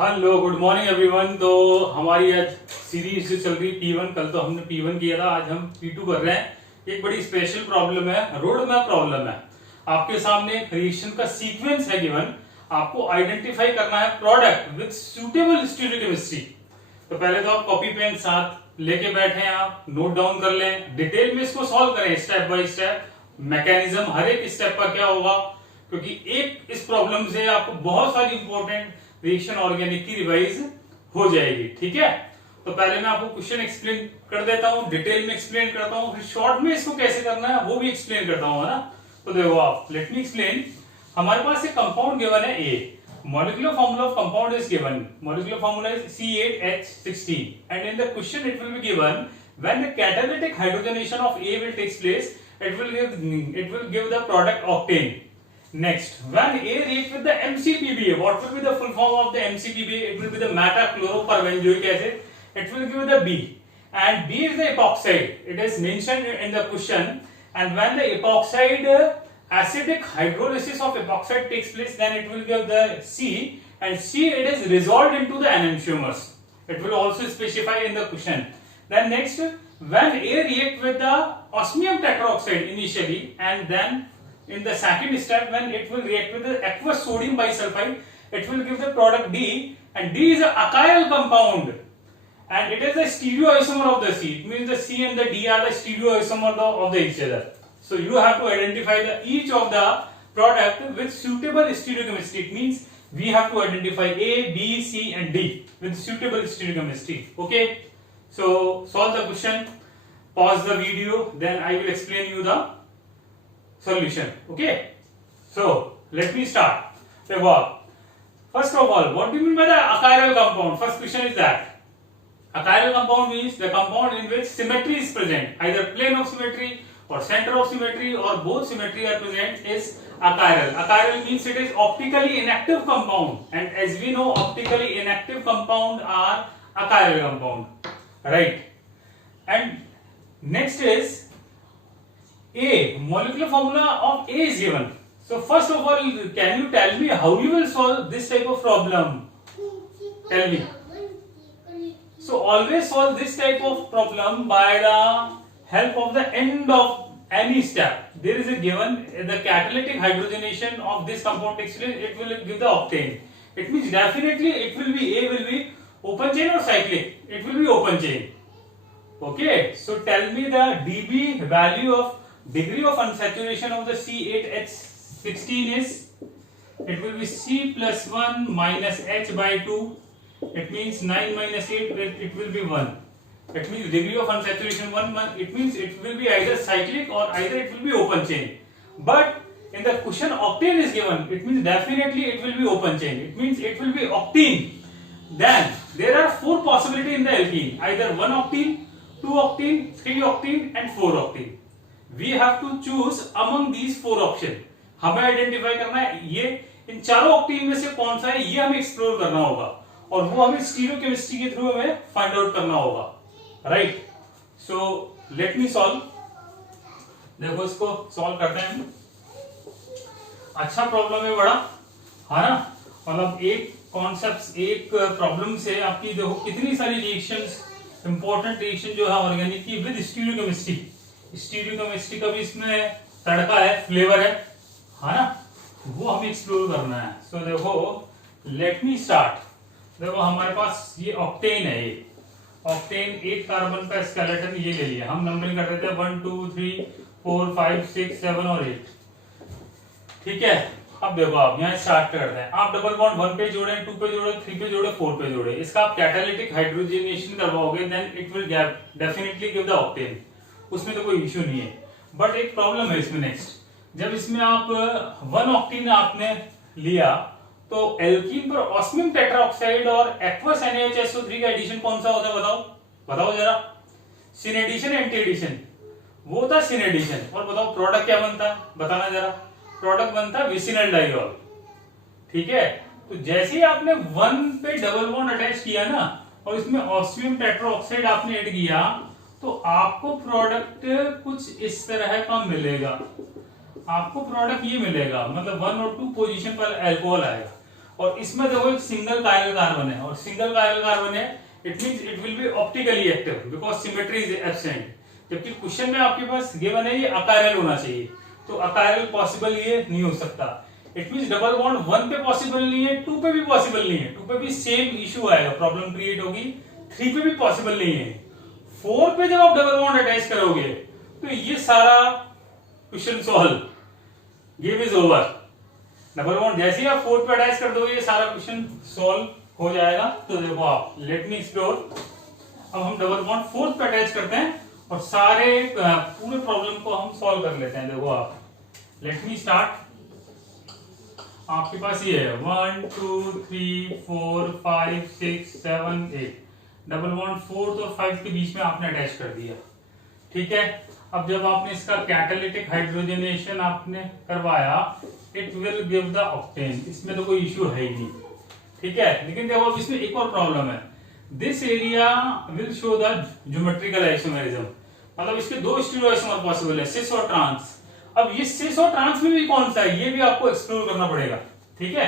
Hello good morning everyone. तो हमारी आज सीरीज चल रही P1। कल तो हमने P1 किया था, आज हम P2 कर रहे हैं। एक बड़ी स्पेशल प्रॉब्लम है, रोड मैप प्रॉब्लम है। आपके सामने रिएक्शन का सीक्वेंस है गिवन, आपको आइडेंटिफाई करना है प्रोडक्ट विद सुटेबल स्टीरियोकेमिस्ट्री। तो पहले तो आप कॉपी पेन साथ लेके बैठे हैं, आप नोट डाउन कर लें, डिटेल में इसको सॉल्व करें स्टेप बाय स्टेप, मैकेनिज्म हर एक स्टेप का क्या होगा, क्योंकि एक इस प्रॉब्लम से आपको बहुत सारी इंपॉर्टेंट रिएक्शन ऑर्गेनिक की रिवाइज हो जाएगी। ठीक है, तो पहले मैं आपको क्वेश्चन एक्सप्लेन कर देता हूं, डिटेल में एक्सप्लेन करता हूं, फिर शॉर्ट में इसको कैसे करना है वो भी एक्सप्लेन करता हूं, है ना। तो देखो आप, लेट मी एक्सप्लेन। हमारे पास एक कंपाउंड गिवन है ए, molecular formula of compound is given, molecular formula is C8H16, and in the question it will be given when the catalytic hydrogenation of A will takes place, it will give the product octane. Next, when A reacts with the MCPBA, what will be the full form of the MCPBA? It will be the metachloroperbenzoic acid. It will give the B, and B is the epoxide. It is mentioned in the question. And when the epoxide acidic hydrolysis of epoxide takes place, then it will give the C, and C it is resolved into the enantiomers. It will also specify in the question. Then next, when A react with the osmium tetroxide initially, and then in the second step when it will react with the aqueous sodium bisulfite, it will give the product D, and D is a acyl compound, and it is a stereoisomer of the C. It means the C and the D are the stereoisomer of the each other. So you have to identify each of the product with suitable stereochemistry. It means we have to identify A, B, C and D with suitable stereochemistry. Okay, so solve the question, pause the video, then I will explain you the solution. Okay, so let me start. First of all, what do you mean by the achiral compound? First question is that achiral compound means the compound in which symmetry is present, either plane of symmetry or center of symmetry or both symmetry are present, is achiral. Achiral means it is optically inactive compound, and as we know, optically inactive compound are achiral compound, right? And next is A, molecular formula of A is given. So first of all, can you tell me how you will solve this type of problem? Tell me. So always solve this type of problem by the help of the end of any step. There is a given the catalytic hydrogenation of this compound takes place, it will give the octane. It means definitely it will be A will be open chain or cyclic. It will be open chain. Okay, so tell me the dB value of degree of unsaturation of the C8H16 is, it will be C plus 1 minus H by 2. It means 9 minus 8, it will be 1. It means degree of unsaturation 1. It means it will be either cyclic or either it will be open chain. But in the question octane is given, it means definitely it will be open chain. It means it will be octene. Then there are 4 possibilities in the alkene, either 1 octene, 2 octene, 3 octene and 4 octene. We have to choose among these 4 options. हमें identify करना है ये इन चारों octane में से कौन सा है, ये हमें एक्सप्लोर करना होगा, और वो हमें स्टीरियोकेमिस्ट्री के थ्रू हमें फाइंड आउट करना होगा, right. So let me solve. देखो इसको सॉल्व करते हैं। अच्छा प्रॉब्लम है बड़ा, है ना। मतलब एक कॉन्सेप्ट, एक प्रॉब्लम से आपकी देखो कितनी सारी रिएक्शंस, इंपॉर्टेंट रिएक्शन जो है ऑर्गेनिक की विद स्टीरियोकेमिस्ट्री। स्टीरियोकेमिस्ट्री का भी इसमें तड़का है, फ्लेवर है ना, वो हमें एक्सप्लोर करना है। सो देखो लेट मी स्टार्ट। देखो हमारे पास ये ऑक्टेन है, ये ऑक्टेन एक कार्बन का स्केलेटन ये ले लिया, हम नंबरिंग कर देते हैं 1 2 3 4 5 6 7 और 8। ठीक है, अब देखो आप यहाँ स्टार्ट करते हैं। आप डबल बॉन्ड 1 पे जोड़े, 2 पे जोड़े, 3 पे जोड़े, 4 पे जोड़े, इसका आप कैटालिटिक हाइड्रोजनेशन करवाओगे, then it will definitely give the octane. उसमें तो कोई इश्यू नहीं है, बट एक प्रॉब्लम है इसमें। नेक्स्ट, जब इसमें आप 1 ऑक्टेन आपने लिया तो एल्कीन पर ऑस्मियम टेट्राऑक्साइड और एक्वस NaHSO3 का एडिशन कौन सा होता है, बताओ जरा। Syn addition, anti addition? वो था सिन एडिशन। और बताओ प्रोडक्ट क्या बनता, बताना जरा। प्रोडक्ट बनता विसिनल डाइऑल। ठीक है, तो जैसे ही आपने 1 पे डबल बॉन्ड अटैच किया ना और इसमें ऑस्मियम टेट्राऑक्साइड आपने ऐड किया, तो आपको प्रोडक्ट कुछ इस तरह का मिलेगा। आपको प्रोडक्ट ये मिलेगा, मतलब 1 और 2 पोजीशन पर अल्कोहल आएगा। और इसमें देखो एक सिंगल कायरल कार्बन है, और सिंगल कायरल कार्बन है, it means it will be optically active because symmetry is absent. जबकि क्वेश्चन में आपके पास गिवन है ये अकायरल होना चाहिए, तो अकायरल पॉसिबल ये नहीं हो सकता। इट मींस डबल बॉन्ड 1 पे पॉसिबल नहीं है, 2 पे भी पॉसिबल नहीं है, 2 पे भी सेम इशू आएगा, प्रॉब्लम क्रिएट होगी। 3 पे भी पॉसिबल नहीं है। 4 पे जब आप डबल बॉन्ड अटैच करोगे तो ये सारा question solve, game is over. Double bond जैसे ही आप 4 पे अटैच कर दोगे ये सारा क्वेश्चन सॉल्व हो जाएगा। तो देखो आप, लेट मी एक्सप्लोर। अब हम डबल बॉन्ड 4 पे अटैच करते हैं और सारे पूरे प्रॉब्लम को हम सॉल्व कर लेते हैं। देखो आप, लेट मी स्टार्ट। आपके पास ये है 1 2 3 4 5 6 7 8, डबल बॉन्ड 4 और 5 के बीच में आपने अटैच कर दिया, ठीक है। अब जब आपने इसका कैटालिटिक हाइड्रोजनेशन आपने करवाया, it will give the octane, इसमें तो कोई इश्यू है ही नहीं, ठीक है। लेकिन देखो अब इसमें एक और प्रॉब्लम है, this area will show the geometrical isomerism, मतलब इसके दो स्टीरियोआइसोमर पॉसिबल है, सिस और ट्रांस। अब ये सिस और ट्रांस में भी कौन सा है ये भी आपको एक्सप्लोर करना पड़ेगा, ठीक है।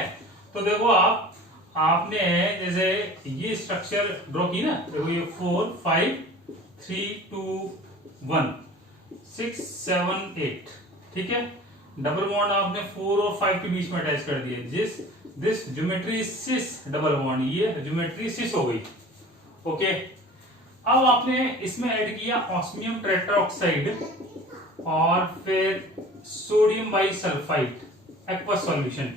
तो देखो आपने जैसे ये स्ट्रक्चर ड्रॉ की ना, देखो ये 4 5 3 2 1 6 7 8, ठीक है। डबल बॉन्ड आपने 4 और 5 के बीच में अटैच कर दिए, this geometry cis double bond, ये ज्योमेट्री सिस हो गई, ओके। अब आपने इसमें ऐड किया ऑस्मियम टेट्राऑक्साइड और फिर sodium bisulphide aqueous solution.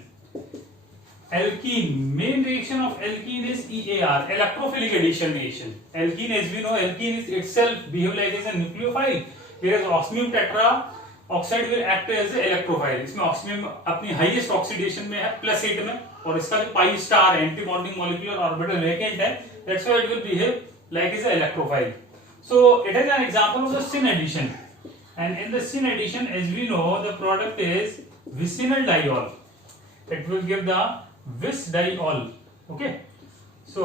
Alkene, main reaction of alkene is EAR, electrophilic addition reaction. Alkene, as we know, alkene is itself behave like as a nucleophile, whereas osmium tetraoxide will act as a electrophile. इसमें osmium अपनी highest oxidation में है +8 में, और इसका जो pi star anti bonding molecular orbital vacant है, that's why it will behave like as a electrophile. So it is an example of the syn addition, and in the syn addition, as we know, the product is vicinal diol. It will give the vis diol, okay. So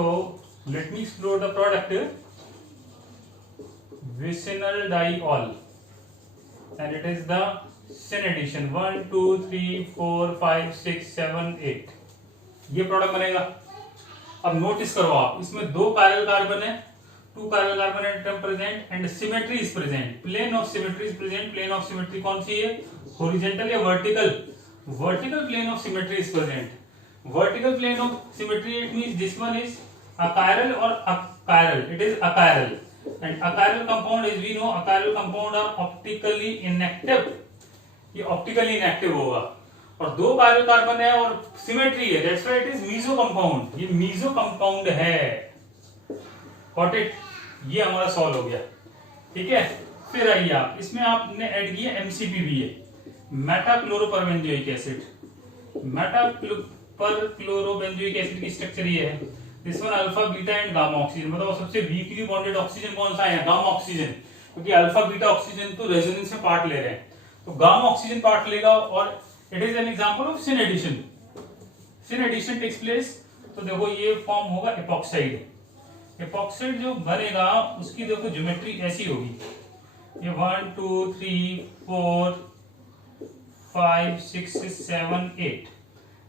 let me explore the product, vicinal diol, and it is the syn addition 1 2 3 4 5 6 7 8, ये product बनेगा। अब notice करो आप, इसमें दो parallel carbon है, 2 parallel carbon atom present and symmetry is present, plane of symmetry is present. Plane of symmetry कौन सी है, हॉरिजॉन्टल या vertical? Vertical plane of symmetry is present. Vertical plane of symmetry, it means this one is achiral or achiral, it is achiral, and achiral compound, as we know, achiral compound are optically inactive, ये optically inactive होगा। और दो chiral carbon है और symmetry है, that's why it is meso compound, ये meso compound है, got it? ये हमारा सॉल्व हो गया, ठीक है। फिर आइए आप, इसमें आपने ऐड किया MCPBA, meta chloroperbenzoic acid. Meta per chlorobenzoic acid की स्ट्रक्चर ये है, this one alpha beta and gamma oxygen, मतलब सबसे वीकली बॉन्डेड ऑक्सीजन कौन सा है, गामा ऑक्सीजन, क्योंकि अल्फा बीटा ऑक्सीजन तो रेजोनेंस में पार्ट ले रहे हैं, तो गामा ऑक्सीजन पार्ट लेगा, और it is an example of syn addition. Syn addition takes place, तो देखो ये फॉर्म होगा एपॉक्साइड। एपॉक्साइड जो बनेगा उसकी देखो ज्योमेट्री ऐसी होगी, ये 1 2 3 4 5 6 7 8,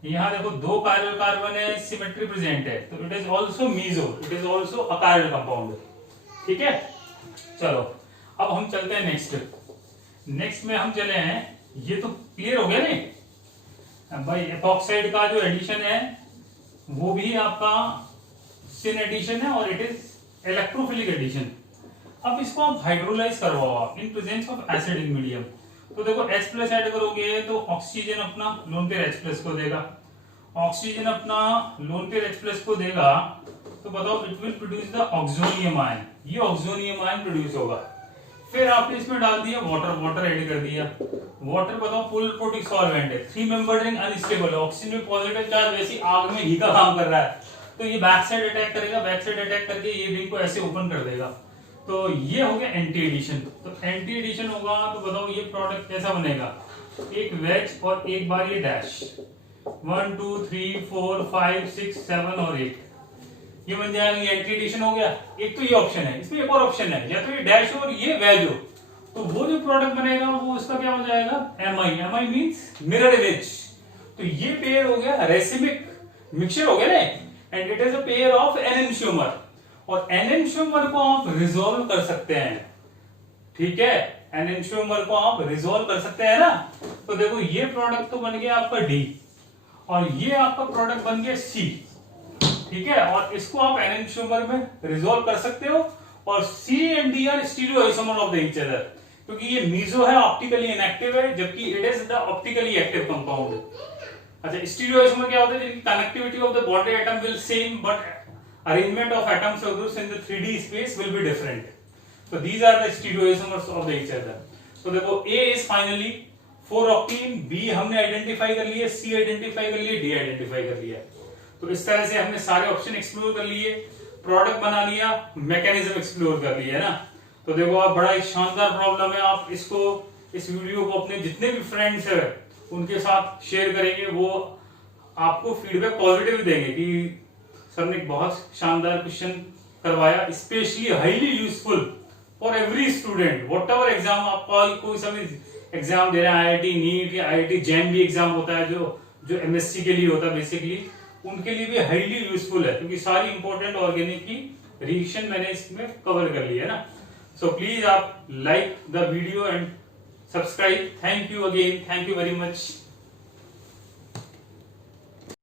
यहाँ देखो दो कायरल कार्बन है, सिमेट्री प्रेजेंट है, तो it is also meso, it is also achiral compound, ठीक है। चलो अब हम चलते हैं नेक्स्ट में हम चले हैं, ये तो क्लियर हो गया नहीं भाई, एपॉक्साइड का जो एडिशन है वो भी आपका सिन एडिशन है और इट इज इलेक्ट्रोफिलिक एडिशन। अब इसको आप हाइड्रोलाइज करवाओ आप in presence of acidic medium, तो देखो H+ ऐड करोगे तो ऑक्सीजन अपना लोन पेयर H+ को देगा, ऑक्सीजन अपना लोन पेयर H+ को देगा, तो बताओ it will produce the oxonium ion, ये ऑक्सोनियम आयन प्रोड्यूस होगा। फिर आपने इसमें डाल दिया वाटर ऐड कर दिया, वाटर बताओ पोलरिक सॉल्वेंट है, 3 मेंबर्ड रिंग अनस्टेबल है, ऑक्सीजन में पॉजिटिव चार्ज वैसी आग में घी का काम कर रहा है, तो ये बैक साइड अटैक करेगा, बैक साइड अटैक करके ये रिंग को ऐसे ओपन कर देगा, तो ये हो गया एंटी एडिशन। तो एंटी एडिशन होगा तो बताओ ये प्रोडक्ट कैसा बनेगा, एक वेज और एक बार ये डैश, 1 2 3 4 5 6 7 और 8, ये बन जाएगा, ये एंटी एडिशन हो गया। एक तो ये ऑप्शन है, इसमें एक और ऑप्शन है, या तो ये डैश और ये वेज हो, तो वो जो प्रोडक्ट बनेगा वो उसका क्या हो जाएगा, MI मींस मिरर इमेज, तो ये पेयर हो गया रेसिमिक मिक्सचर हो गया ना, and it is a pair of enantiomer, और एनेंशियोमर को आप रिजोल्व कर सकते हैं, ठीक है, एनेंशियोमर को आप रिजोल्व कर सकते हैं ना। तो देखो ये प्रोडक्ट तो बन गया आपका डी, और ये आपका प्रोडक्ट बन गया सी, ठीक है, और इसको आप एनेंशियोमर में रिजोल्व कर सकते हो, और C and D are stereoisomer of the each other, क्योंकि ये मीजो है, ऑप्टिकली इनएक्टिव है, जबकि it is the optically active compound. अच्छा, स्टीरियोआइसोमर क्या होता है, जिनकी connectivity of the bonded atom will same, but arrangement of atoms और groups in the 3D space will be different. So these are the stereoisomers of the each other. तो देखो A is finally 4-octene, B हमने identify कर लिए, C identify कर लिए, D identify कर लिया। तो इस तरह से हमने सारे ऑप्शन एक्सप्लोर कर लिए, प्रोडक्ट बना लिया, मैकेनिज्म एक्सप्लोर कर लिया, है ना। तो देखो आप, बड़ा ही शानदार प्रॉब्लम है, आप इसको, इस वीडियो को अपने जितने भी फ्रेंड्स है उनके साथ शेयर करेंगे, वो आपको फीडबैक पॉजिटिव देंगे कि सर ने बहुत शानदार क्वेश्चन करवाया, specially highly useful for every student, what ever exam आपका कोई समय एग्जाम दे रहे हैं, IIT नीट या IIT जैम भी एग्जाम होता है, जो MSc के लिए होता है बेसिकली, उनके लिए भी हाईली यूजफुल है, क्योंकि सारी इंपॉर्टेंट ऑर्गेनिक की रिएक्शन मैंने इसमें कवर कर ली है ना। सो प्लीज आप like the video and subscribe. Thank you again, thank you very much.